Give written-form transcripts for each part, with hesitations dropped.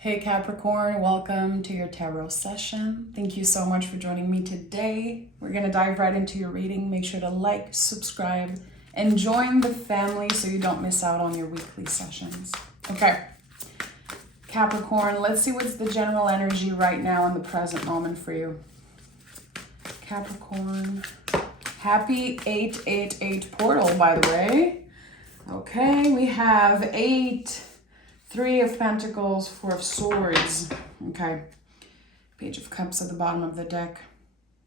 Hey Capricorn, welcome to your tarot session. Thank you so much for joining me today. We're going to dive right into your reading. Make sure to like, subscribe, and join the family so you don't miss out on your weekly sessions. Okay, Capricorn, let's see what's the general energy right now in the present moment for you. Capricorn, happy 888 portal, by the way. Okay, we have 8, 3 of Pentacles, 4 of Swords. Okay. Page of Cups at the bottom of the deck.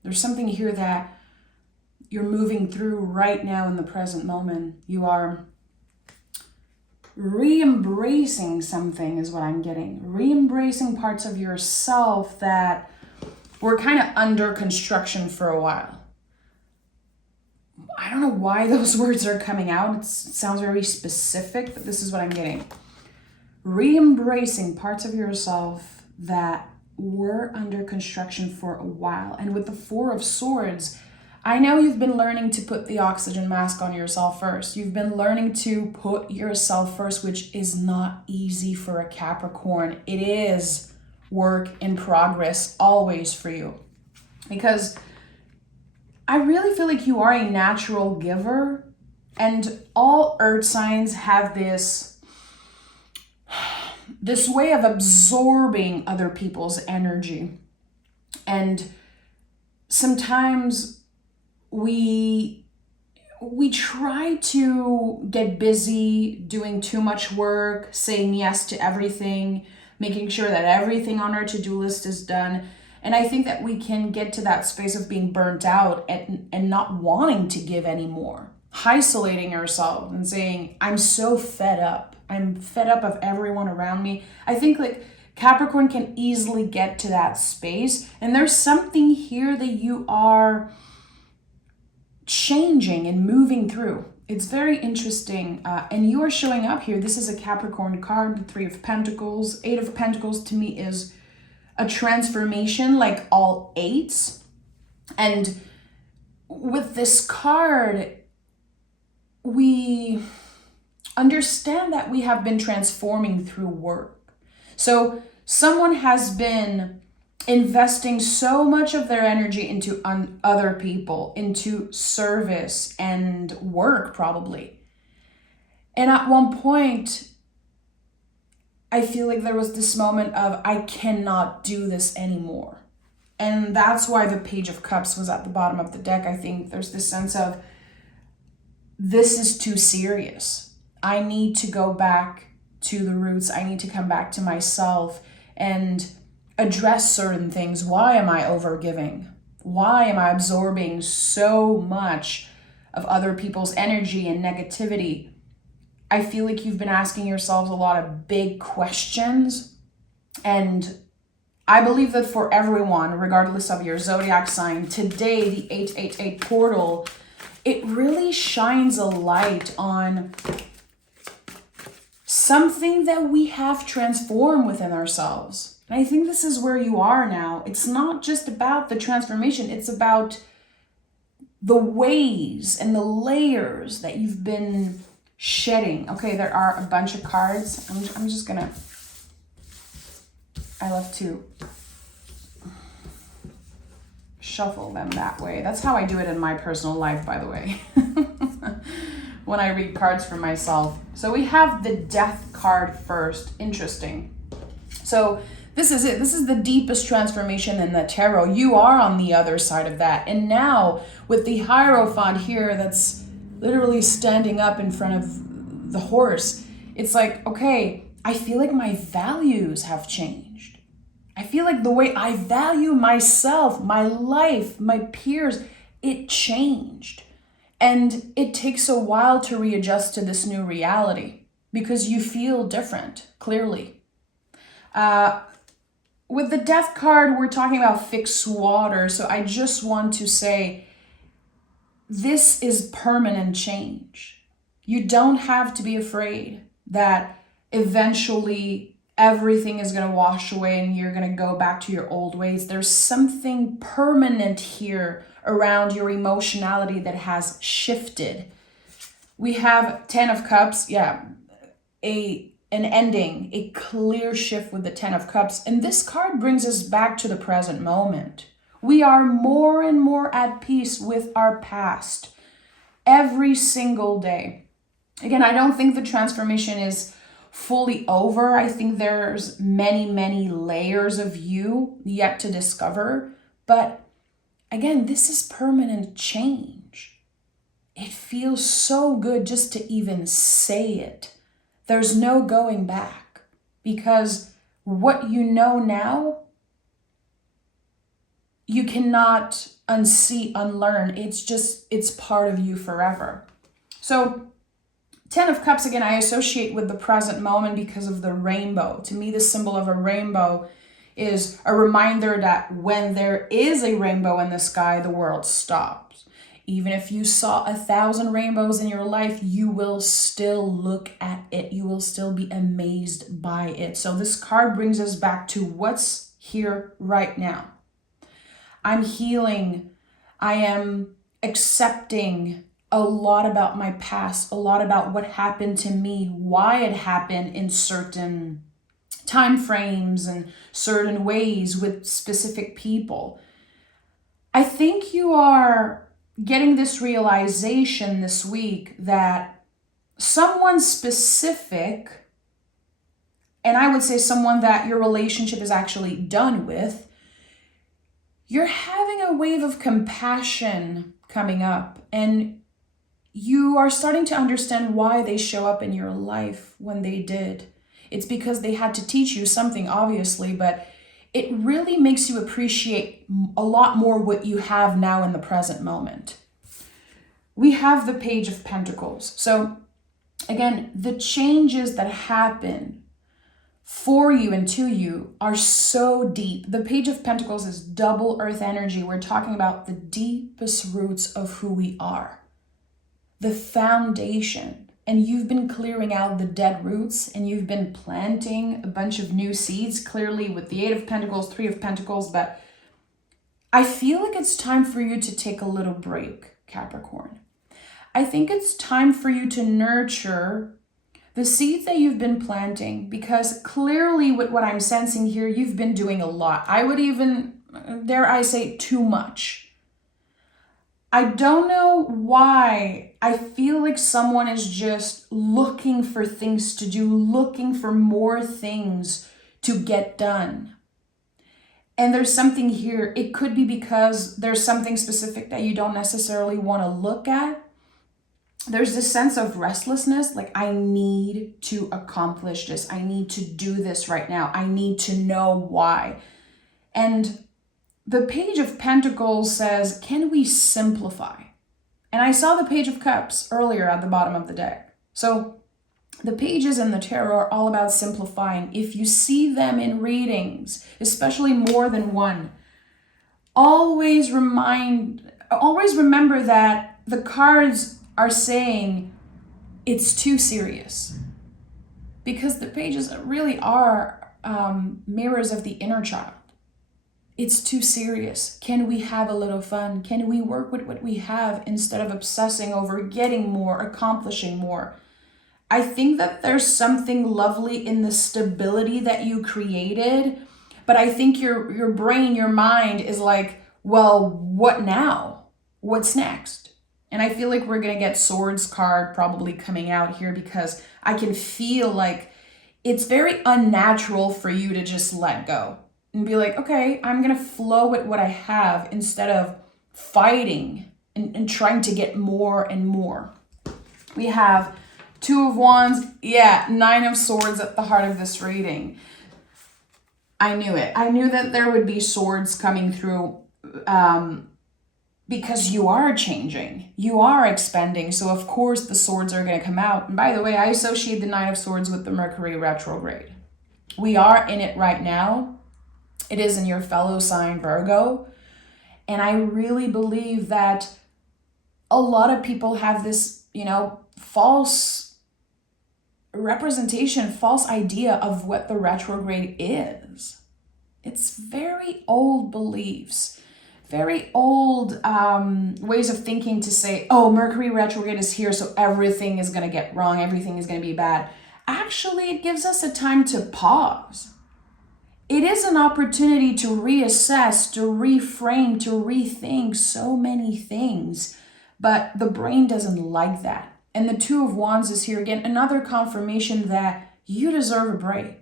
There's something here that you're moving through right now in the present moment. You are re-embracing something is what I'm getting. Re-embracing parts of yourself that were kind of under construction for a while. I don't know why those words are coming out. It sounds very specific, but this is what I'm getting. Re-embracing parts of yourself that were under construction for a while. And with the 4 of Swords, I know you've been learning to put the oxygen mask on yourself first. You've been learning to put yourself first, which is not easy for a Capricorn. It is work in progress always for you. Because I really feel like you are a natural giver, and all earth signs have this way of absorbing other people's energy. And sometimes we try to get busy doing too much work, saying yes to everything, making sure that everything on our to-do list is done. And I think that we can get to that space of being burnt out and not wanting to give anymore, isolating ourselves and saying, I'm so fed up. I'm fed up of everyone around me. I think like Capricorn can easily get to that space. And there's something here that you are changing and moving through. It's very interesting. And you are showing up here. This is a Capricorn card, the 3 of Pentacles. 8 of Pentacles to me is a transformation, like all 8s. And with this card, we understand that we have been transforming through work. So someone has been investing so much of their energy into other people, into service and work probably. And at one point, I feel like there was this moment of, I cannot do this anymore. And that's why the Page of Cups was at the bottom of the deck. I think there's this sense of, this is too serious. I need to go back to the roots. I need to come back to myself and address certain things. Why am I overgiving? Why am I absorbing so much of other people's energy and negativity? I feel like you've been asking yourselves a lot of big questions. And I believe that for everyone, regardless of your zodiac sign, today, the 888 portal, it really shines a light on something that we have transformed within ourselves. And I think this is where you are now. It's not just about the transformation. It's about the ways and the layers that you've been shedding. Okay, there are a bunch of cards. I'm just gonna, I love to shuffle them that way. That's how I do it in my personal life, by the way. When I read cards for myself. So we have the Death card first. Interesting. So this is it. This is the deepest transformation in the tarot. You are on the other side of that. And now with the Hierophant here that's literally standing up in front of the horse, it's like, okay, I feel like my values have changed. I feel like the way I value myself, my life, my peers, it changed. And it takes a while to readjust to this new reality because you feel different, clearly. With the Death card, we're talking about fixed water. So I just want to say, this is permanent change. You don't have to be afraid that eventually everything is going to wash away and you're going to go back to your old ways. There's something permanent here around your emotionality that has shifted. We have 10 of Cups, yeah, a an ending, a clear shift with the Ten of Cups. And this card brings us back to the present moment. We are more and more at peace with our past every single day. Again, I don't think the transformation is fully over. I think there's many, many layers of you yet to discover. But again, this is permanent change. It feels so good just to even say it. There's no going back, because what you know now, you cannot unsee, unlearn. It's part of you forever. So Ten of Cups, again, I associate with the present moment because of the rainbow. To me, the symbol of a rainbow is a reminder that when there is a rainbow in the sky, the world stops. Even if you saw 1,000 rainbows in your life, you will still look at it. You will still be amazed by it. So this card brings us back to what's here right now. I'm healing. I am accepting a lot about my past, a lot about what happened to me, why it happened in certain time frames and certain ways with specific people. I think you are getting this realization this week that someone specific, and I would say someone that your relationship is actually done with, you're having a wave of compassion coming up, and you are starting to understand why they show up in your life when they did. It's because they had to teach you something, obviously, but it really makes you appreciate a lot more what you have now in the present moment. We have the Page of Pentacles. So again, the changes that happen for you and to you are so deep. The Page of Pentacles is double earth energy. We're talking about the deepest roots of who we are, the foundation. And you've been clearing out the dead roots, and you've been planting a bunch of new seeds, clearly with the Eight of Pentacles, Three of Pentacles. But I feel like it's time for you to take a little break, Capricorn. I think it's time for you to nurture the seeds that you've been planting, because clearly with what I'm sensing here, you've been doing a lot. I would even, dare I say, too much. I don't know why. I feel like someone is just looking for things to do, looking for more things to get done. And there's something here. It could be because there's something specific that you don't necessarily want to look at. There's this sense of restlessness, like I need to accomplish this. I need to do this right now. I need to know why. And the Page of Pentacles says, can we simplify? And I saw the Page of Cups earlier at the bottom of the deck. So the pages in the tarot are all about simplifying. If you see them in readings, especially more than one, always remember that the cards are saying it's too serious. Because the pages really are mirrors of the inner child. It's too serious. Can we have a little fun? Can we work with what we have instead of obsessing over getting more, accomplishing more? I think that there's something lovely in the stability that you created, but I think your brain, your mind is like, well, what now? What's next? And I feel like we're going to get Swords card probably coming out here, because I can feel like it's very unnatural for you to just let go and be like, okay, I'm going to flow with what I have instead of fighting and trying to get more and more. We have Two of Wands. Yeah, Nine of Swords at the heart of this reading. I knew it. I knew that there would be swords coming through because you are changing. You are expanding. So, of course, the swords are going to come out. And by the way, I associate the Nine of Swords with the Mercury retrograde. We are in it right now. It is in your fellow sign, Virgo. And I really believe that a lot of people have this, false representation, false idea of what the retrograde is. It's very old beliefs, very old ways of thinking to say, oh, Mercury retrograde is here, so everything is going to get wrong, everything is going to be bad. actually it gives us a time to pause. It is an opportunity to reassess, to reframe, to rethink so many things. But the brain doesn't like that. And the Two of Wands is here again, another confirmation that you deserve a break.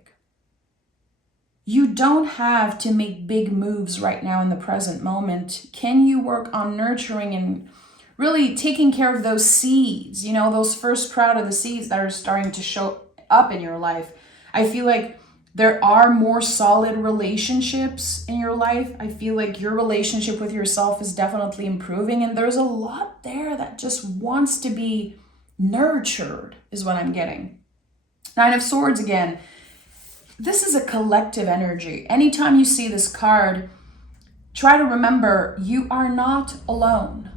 You don't have to make big moves right now in the present moment. Can you work on nurturing and really taking care of those seeds, those first sprout of the seeds that are starting to show up in your life? I feel like there are more solid relationships in your life. I feel like your relationship with yourself is definitely improving, and there's a lot there that just wants to be nurtured, is what I'm getting. Nine of Swords again. This is a collective energy. Anytime you see this card, try to remember you are not alone.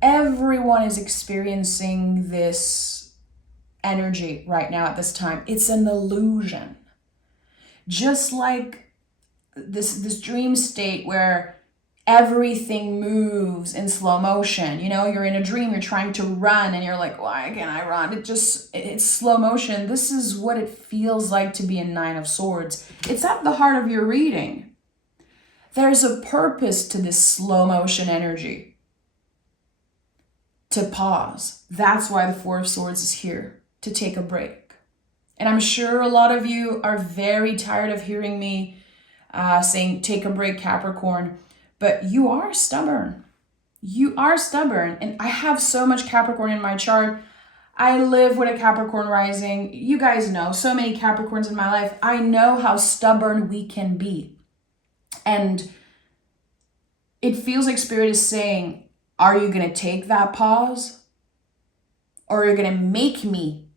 Everyone is experiencing this energy right now at this time. It's an illusion. Just like this dream state where everything moves in slow motion. You're in a dream, you're trying to run and you're like, why can't I run? It's slow motion. This is what it feels like to be a Nine of Swords. It's at the heart of your reading. There's a purpose to this slow motion energy. To pause. That's why the Four of Swords is here, to take a break. And I'm sure a lot of you are very tired of hearing me saying, take a break, Capricorn. But you are stubborn. You are stubborn. And I have so much Capricorn in my chart. I live with a Capricorn rising. You guys know, so many Capricorns in my life. I know how stubborn we can be. And it feels like Spirit is saying, are you going to take that pause? Or are you going to make me,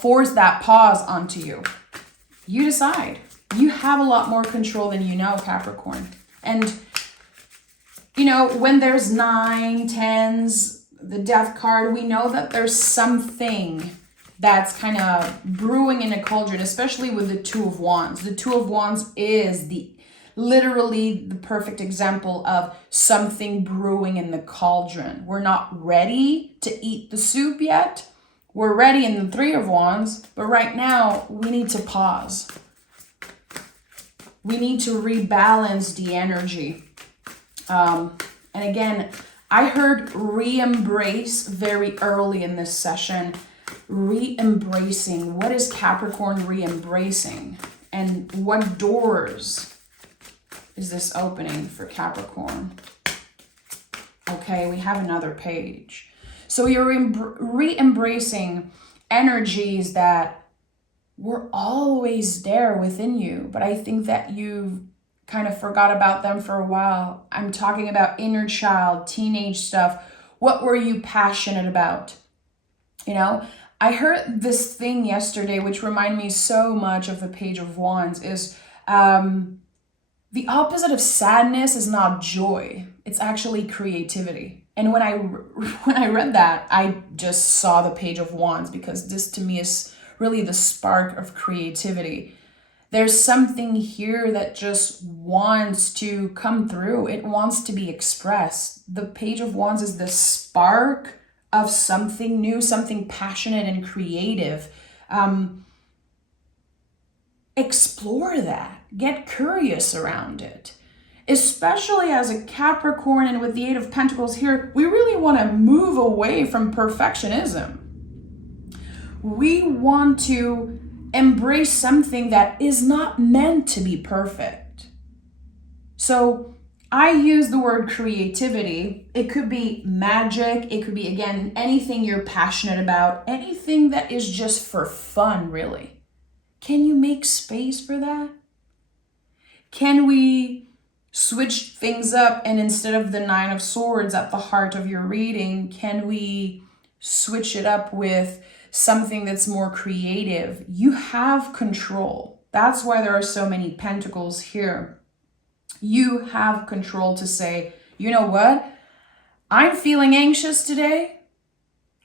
force that pause onto you? You decide. You have a lot more control than you know, Capricorn. And, when there's 9, 10s, the Death card, we know that there's something that's kind of brewing in a cauldron, especially with the Two of Wands. The Two of Wands is literally the perfect example of something brewing in the cauldron. We're not ready to eat the soup yet. We're ready in the Three of Wands, but right now we need to pause. We need to rebalance the energy. And again, I heard re-embrace very early in this session. Re-embracing. What is Capricorn re-embracing? And what doors is this opening for Capricorn? Okay, we have another page. So you're re-embracing energies that were always there within you, but I think that you've kind of forgot about them for a while. I'm talking about inner child, teenage stuff. What were you passionate about? I heard this thing yesterday, which reminded me so much of the Page of Wands, is the opposite of sadness is not joy. It's actually creativity. And when I read that, I just saw the Page of Wands, because this to me is really the spark of creativity. There's something here that just wants to come through. It wants to be expressed. The Page of Wands is the spark of something new, something passionate and creative. Explore that. Get curious around it. Especially as a Capricorn, and with the Eight of Pentacles here, we really want to move away from perfectionism. We want to embrace something that is not meant to be perfect. So I use the word creativity. It could be magic. It could be, again, anything you're passionate about, anything that is just for fun, really. Can you make space for that? Can we switch things up, and instead of the Nine of Swords at the heart of your reading, can we switch it up with something that's more creative? You have control. That's why there are so many pentacles here. You have control to say, you know what? I'm feeling anxious today.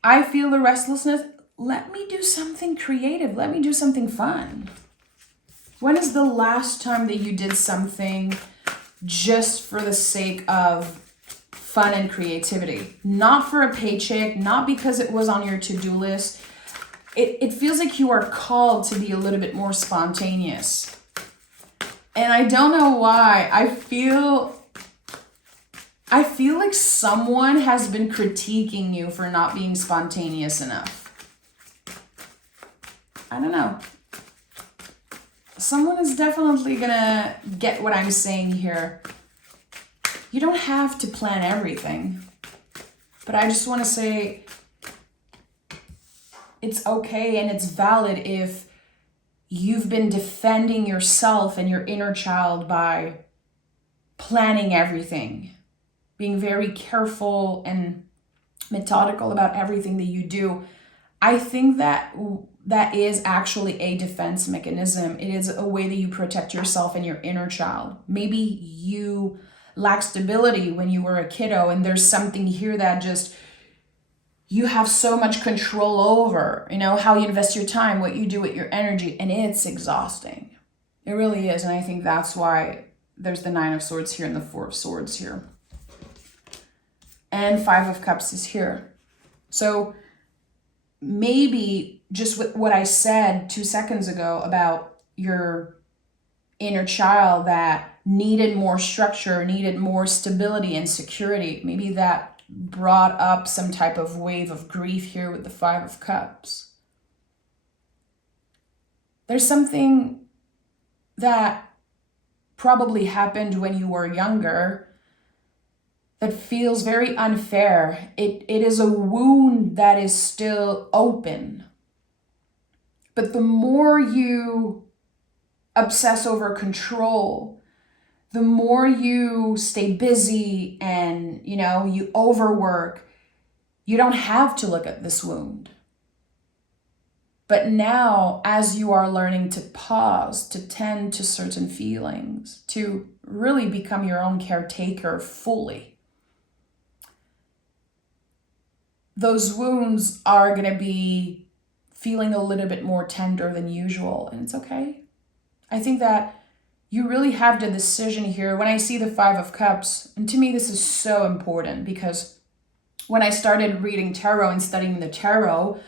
I feel the restlessness. Let me do something creative. Let me do something fun. When is the last time that you did something just for the sake of fun and creativity? Not for a paycheck, not because it was on your to-do list. it feels like you are called to be a little bit more spontaneous. And I don't know why. I feel like someone has been critiquing you for not being spontaneous enough. I don't know. Someone is definitely gonna get what I'm saying here. You don't have to plan everything. But I just want to say it's okay and it's valid if you've been defending yourself and your inner child by planning everything, being very careful and methodical about everything that you do. I think that is actually a defense mechanism. It is a way that you protect yourself and your inner child. Maybe you lack stability when you were a kiddo, and there's something here that just you have so much control over, how you invest your time, what you do with your energy, and it's exhausting. It really is. And I think that's why there's the 9 of Swords here and the 4 of Swords here. And 5 of Cups is here. So maybe just with what I said 2 seconds ago about your inner child that needed more structure, needed more stability and security, maybe that brought up some type of wave of grief here with the 5 of Cups. There's something that probably happened when you were younger that feels very unfair. It is a wound that is still open. But the more you obsess over control, the more you stay busy and, you overwork, you don't have to look at this wound. But now, as you are learning to pause, to tend to certain feelings, to really become your own caretaker fully, those wounds are going to be feeling a little bit more tender than usual, and it's okay. I think that you really have the decision here. When I see the 5 of Cups, and to me this is so important because when I started reading tarot and studying the tarot,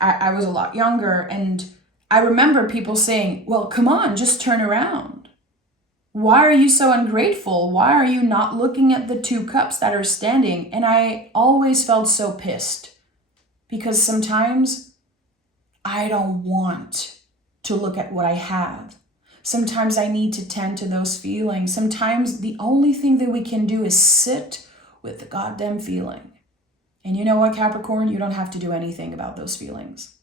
I was a lot younger, and I remember people saying, well, come on, just turn around. Why are you so ungrateful? Why are you not looking at the 2 cups that are standing? And I always felt so pissed because sometimes I don't want to look at what I have. Sometimes I need to tend to those feelings. Sometimes the only thing that we can do is sit with the goddamn feeling. And you know what, Capricorn? You don't have to do anything about those feelings.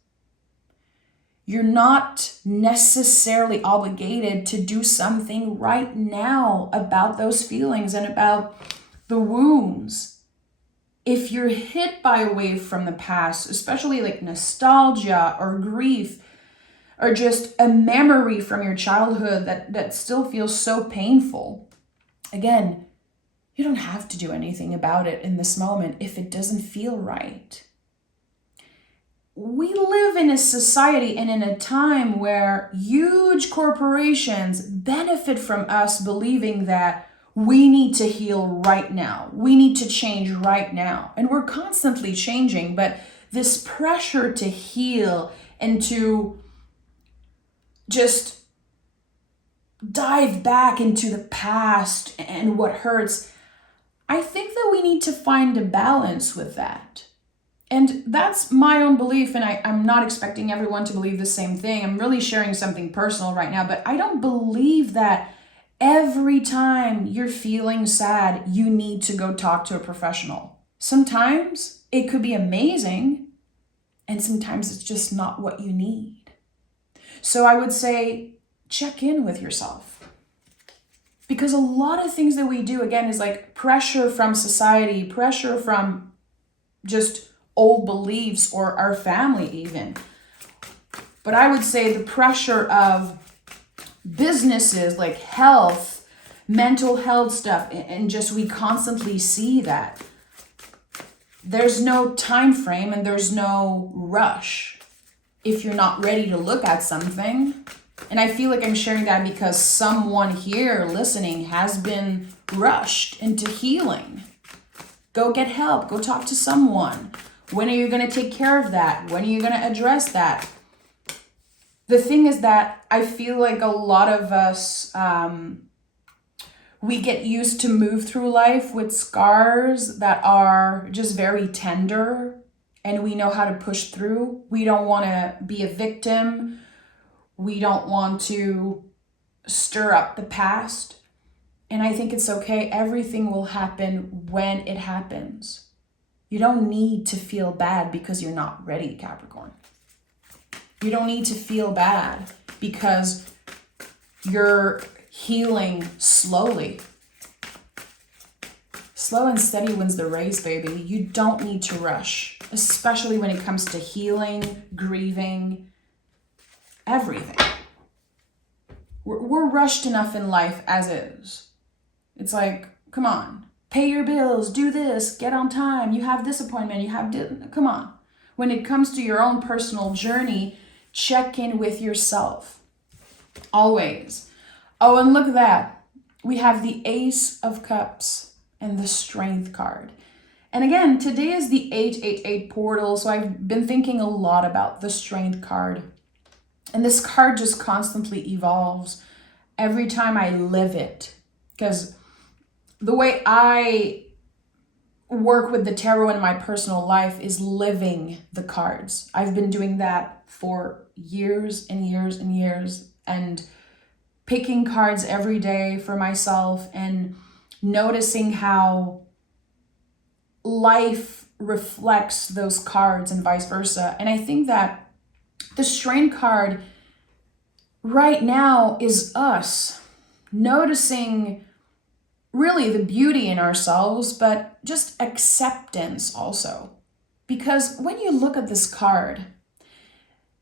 You're not necessarily obligated to do something right now about those feelings and about the wounds. If you're hit by a wave from the past, especially like nostalgia or grief, or just a memory from your childhood that still feels so painful, again, you don't have to do anything about it in this moment if it doesn't feel right. We live in a society and in a time where huge corporations benefit from us believing that we need to heal right now. We need to change right now. And we're constantly changing, but this pressure to heal and to just dive back into the past and what hurts, I think that we need to find a balance with that. And that's my own belief, and I'm not expecting everyone to believe the same thing. I'm really sharing something personal right now, but I don't believe that every time you're feeling sad, you need to go talk to a professional. Sometimes it could be amazing, and sometimes it's just not what you need. So I would say, check in with yourself. Because a lot of things that we do, again, is like pressure from society, pressure from just old beliefs or our family even. But I would say the pressure of businesses like health, mental health stuff, and just we constantly see that. There's no time frame and there's no rush if you're not ready to look at something. And I feel like I'm sharing that because someone here listening has been rushed into healing. Go get help. Go talk to someone. When are you going to take care of that? When are you going to address that? The thing is that I feel like a lot of us, we get used to move through life with scars that are just very tender, and we know how to push through. We don't want to be a victim. We don't want to stir up the past. And I think it's okay. Everything will happen when it happens. You don't need to feel bad because you're not ready, Capricorn. You don't need to feel bad because you're healing slowly. Slow and steady wins the race, baby. You don't need to rush, especially when it comes to healing, grieving, everything. We're rushed enough in life as is. It's like, come on, pay your bills, do this, get on time, you have this appointment, come on. When it comes to your own personal journey, check in with yourself. Always. Oh, and look at that. We have the Ace of Cups and the Strength card. And again, today is the 888 portal, so I've been thinking a lot about the Strength card. And this card just constantly evolves every time I live it. Because the way I work with the tarot in my personal life is living the cards. I've been doing that for years and years and years, and picking cards every day for myself and noticing how life reflects those cards and vice versa. And I think that the Strength card right now is us noticing really the beauty in ourselves, but just acceptance also. Because when you look at this card,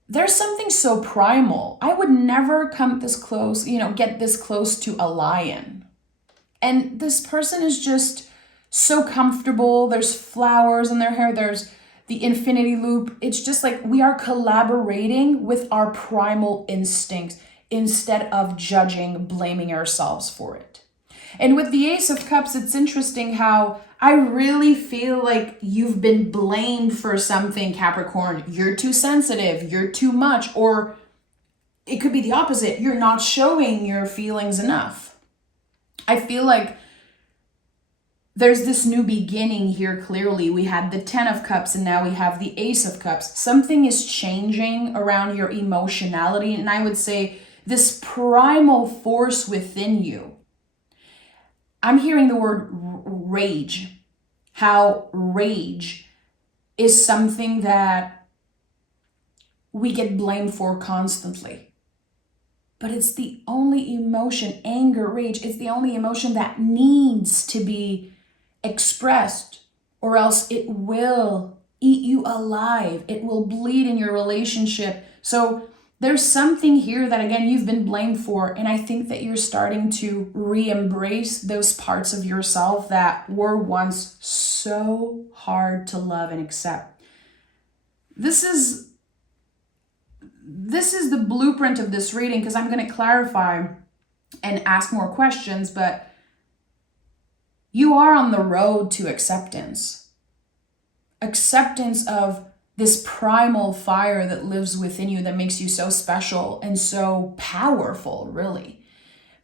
there's something so primal. I would never come this close, get this close to a lion. And this person is just so comfortable. There's flowers in their hair. There's the infinity loop. It's just like we are collaborating with our primal instincts instead of judging, blaming ourselves for it. And with the Ace of Cups, it's interesting how I really feel like you've been blamed for something, Capricorn. You're too sensitive, you're too much, or it could be the opposite. You're not showing your feelings enough. I feel like there's this new beginning here clearly. We had the 10 of Cups and now we have the Ace of Cups. Something is changing around your emotionality, and I would say this primal force within you. I'm hearing the word rage, how rage is something that we get blamed for constantly. But it's the only emotion, anger, rage, it's the only emotion that needs to be expressed, or else it will eat you alive. It will bleed in your relationship. So there's something here that, again, you've been blamed for, and I think that you're starting to re-embrace those parts of yourself that were once so hard to love and accept. This is the blueprint of this reading, because I'm going to clarify and ask more questions, but you are on the road to acceptance. Acceptance of this primal fire that lives within you that makes you so special and so powerful, really.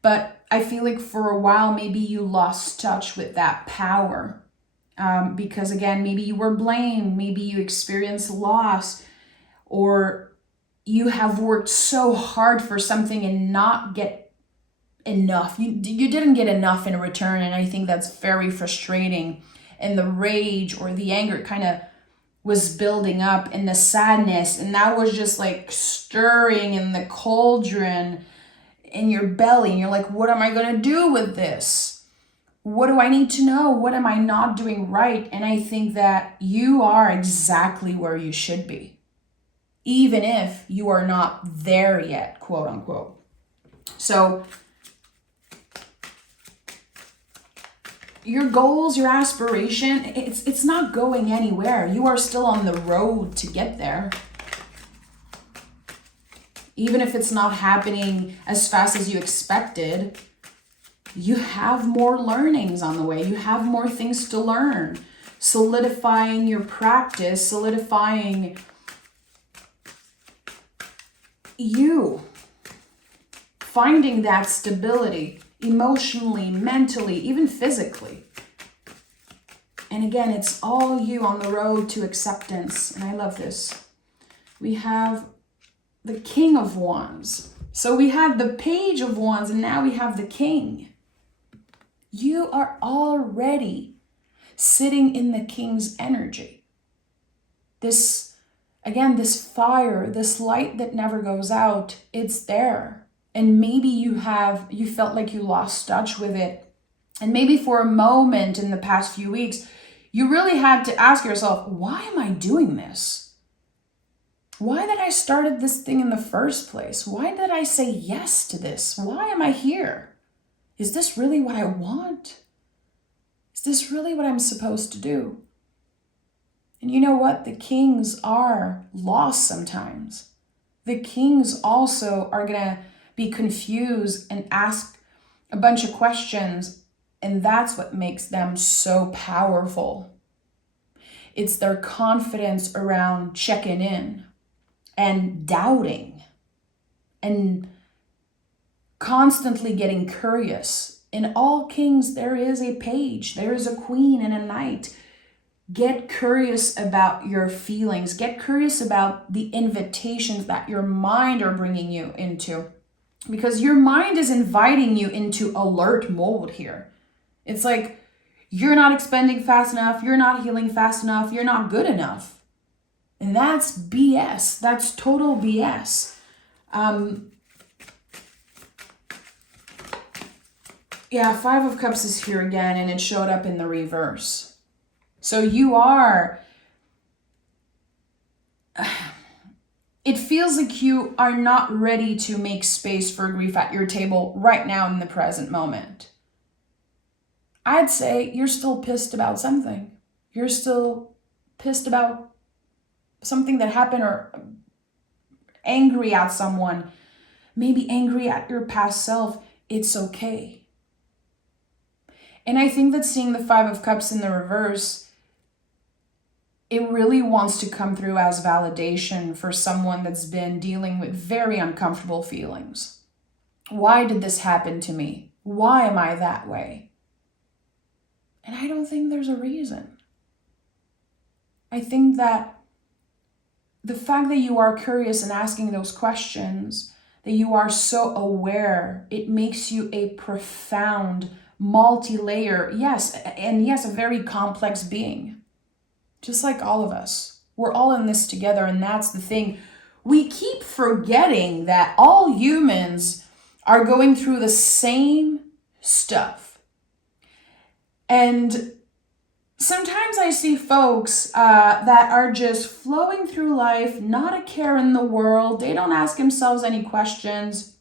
But I feel like for a while, maybe you lost touch with that power because, again, maybe you were blamed, maybe you experienced loss, or you have worked so hard for something and not get enough. You didn't get enough in return, and I think that's very frustrating. And the rage or the anger kind of was building up, and the sadness, and that was just like stirring in the cauldron in your belly, and you're like, what am I going to do with this? What do I need to know? What am I not doing right? And I think that you are exactly where you should be, even if you are not there yet, quote unquote. So your goals, your aspiration, it's not going anywhere. You are still on the road to get there. Even if it's not happening as fast as you expected, you have more learnings on the way. You have more things to learn. solidifying your practice, solidifying you, finding that stability emotionally, mentally, even physically. And again, it's all you on the road to acceptance. And I love this. We have the King of Wands. So we had the Page of Wands, and now we have the King. You are already sitting in the King's energy. This, again, this fire, this light that never goes out, it's there. And maybe you felt like you lost touch with it. And maybe for a moment in the past few weeks, you really had to ask yourself, why am I doing this? Why did I started this thing in the first place? Why did I say yes to this? Why am I here? Is this really what I want? Is this really what I'm supposed to do? And you know what? The kings are lost sometimes. The kings also are going to be confused and ask a bunch of questions. And that's what makes them so powerful. It's their confidence around checking in and doubting and constantly getting curious. In all kings, there is a page, there is a queen and a knight. Get curious about your feelings. Get curious about the invitations that your mind are bringing you into. Because your mind is inviting you into alert mode here. It's like, you're not expending fast enough, you're not healing fast enough, you're not good enough. And that's BS. That's total BS. Yeah, Five of Cups is here again, and it showed up in the reverse. So you are, it feels like you are not ready to make space for grief at your table right now in the present moment. I'd say you're still pissed about something. You're still pissed about something that happened, or angry at someone, maybe angry at your past self. It's okay. And I think that seeing the Five of Cups in the reverse, it really wants to come through as validation for someone that's been dealing with very uncomfortable feelings. Why did this happen to me? Why am I that way? And I don't think there's a reason. I think that the fact that you are curious and asking those questions, that you are so aware, it makes you a profound, multi-layer, a very complex being. Just like all of us. We're all in this together, and that's the thing. We keep forgetting that all humans are going through the same stuff. And sometimes I see folks that are just flowing through life, not a care in the world. They don't ask themselves any questions.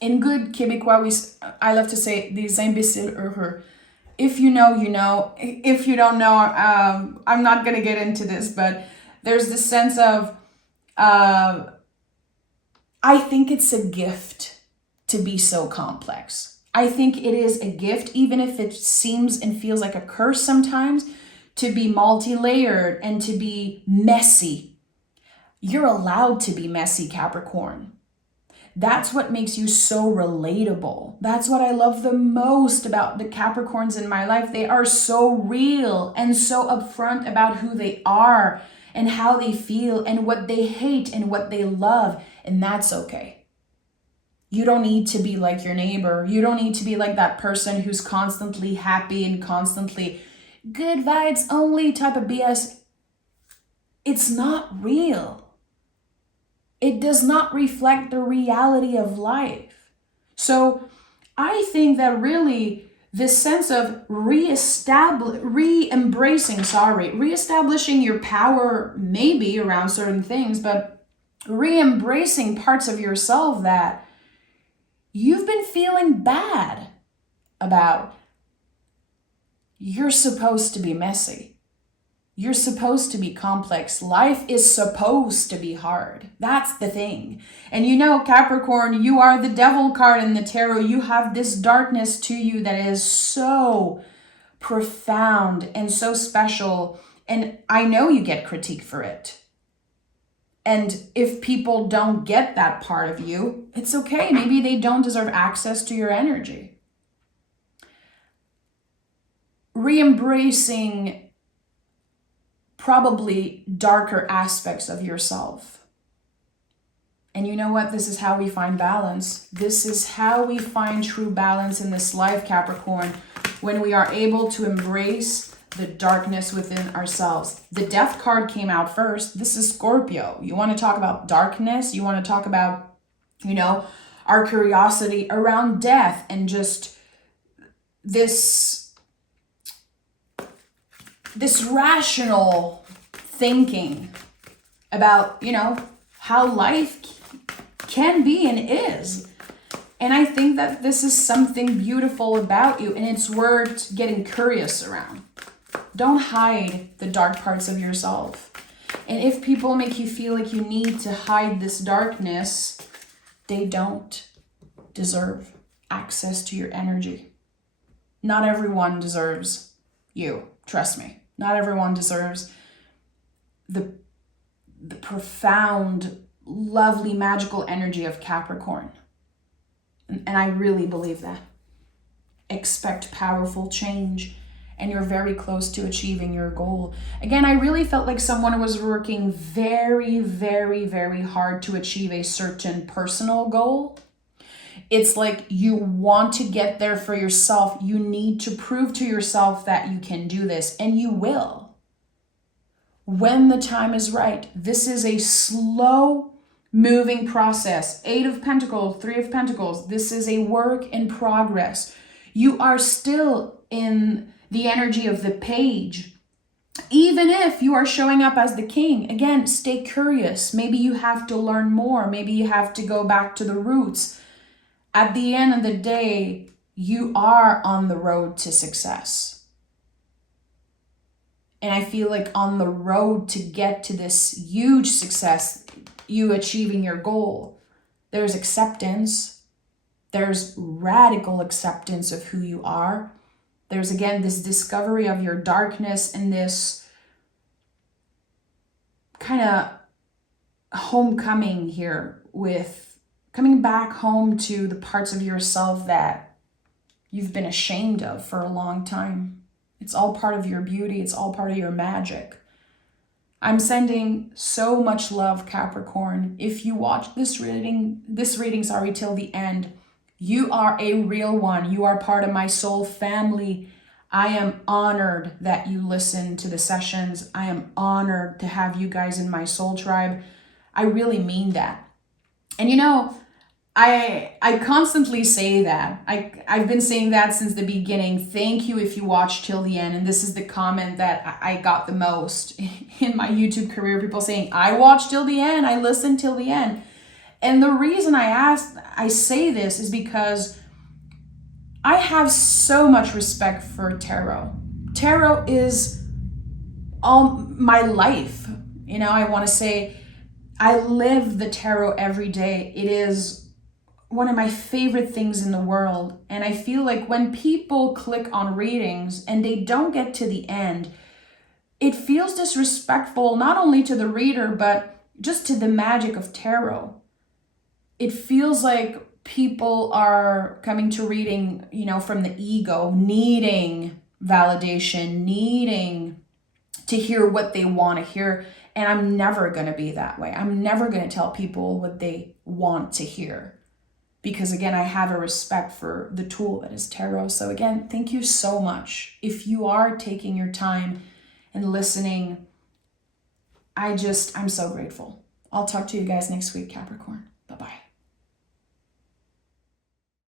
In good Québécois, I love to say, des imbéciles heureux. If you know, you know. If you don't know, I'm not going to get into this, but there's this sense of, I think it's a gift to be so complex. I think it is a gift, even if it seems and feels like a curse sometimes, to be multi-layered and to be messy. You're allowed to be messy, Capricorn. That's what makes you so relatable. That's what I love the most about the Capricorns in my life. They are so real and so upfront about who they are and how they feel and what they hate and what they love. And that's okay. You don't need to be like your neighbor. You don't need to be like that person who's constantly happy and constantly good vibes only type of BS. It's not real. It does not reflect the reality of life. So I think that really this sense of reestablishing your power maybe around certain things, but re-embracing parts of yourself that you've been feeling bad about. You're supposed to be messy. You're supposed to be complex. Life is supposed to be hard. That's the thing. And you know, Capricorn, you are the devil card in the tarot. You have this darkness to you that is so profound and so special. And I know you get critique for it. And if people don't get that part of you, it's okay. Maybe they don't deserve access to your energy. Re-embracing probably darker aspects of yourself. And you know what? This is how we find balance. This is how we find true balance in this life, Capricorn, when we are able to embrace the darkness within ourselves. The Death card came out first. This is Scorpio. You want to talk about darkness? You want to talk about, our curiosity around death and just this rational thinking about, how life can be and is. And I think that this is something beautiful about you, and it's worth getting curious around. Don't hide the dark parts of yourself. And if people make you feel like you need to hide this darkness, they don't deserve access to your energy. Not everyone deserves you. Trust me. Not everyone deserves the profound, lovely, magical energy of Capricorn. And I really believe that. Expect powerful change, and you're very close to achieving your goal. Again, I really felt like someone was working very, very, very hard to achieve a certain personal goal. It's like you want to get there for yourself. You need to prove to yourself that you can do this, and you will. When the time is right. This is a slow moving process. 8 of Pentacles, 3 of Pentacles. This is a work in progress. You are still in the energy of the Page. Even if you are showing up as the King, again, stay curious. Maybe you have to learn more. Maybe you have to go back to the roots. At the end of the day, you are on the road to success. And I feel like on the road to get to this huge success, you achieving your goal, there's acceptance. There's radical acceptance of who you are. There's, again, this discovery of your darkness and this kind of homecoming here, with coming back home to the parts of yourself that you've been ashamed of for a long time. It's all part of your beauty. It's all part of your magic. I'm sending so much love, Capricorn. If you watch this reading, till the end, you are a real one. You are part of my soul family. I am honored that you listen to the sessions. I am honored to have you guys in my soul tribe. I really mean that. And I constantly say that. I've been saying that since the beginning. Thank you if you watch till the end. And this is the comment that I got the most in my YouTube career. People saying, I watched till the end. I listened till the end. And the reason I say this is because I have so much respect for tarot. Tarot is all my life. I want to say I live the tarot every day. It is one of my favorite things in the world. And I feel like when people click on readings and they don't get to the end, it feels disrespectful, not only to the reader, but just to the magic of tarot. It feels like people are coming to reading, from the ego, needing validation, needing to hear what they want to hear. And I'm never going to be that way. I'm never going to tell people what they want to hear. Because again, I have a respect for the tool that is tarot. So again, thank you so much. If you are taking your time and listening, I'm so grateful. I'll talk to you guys next week, Capricorn.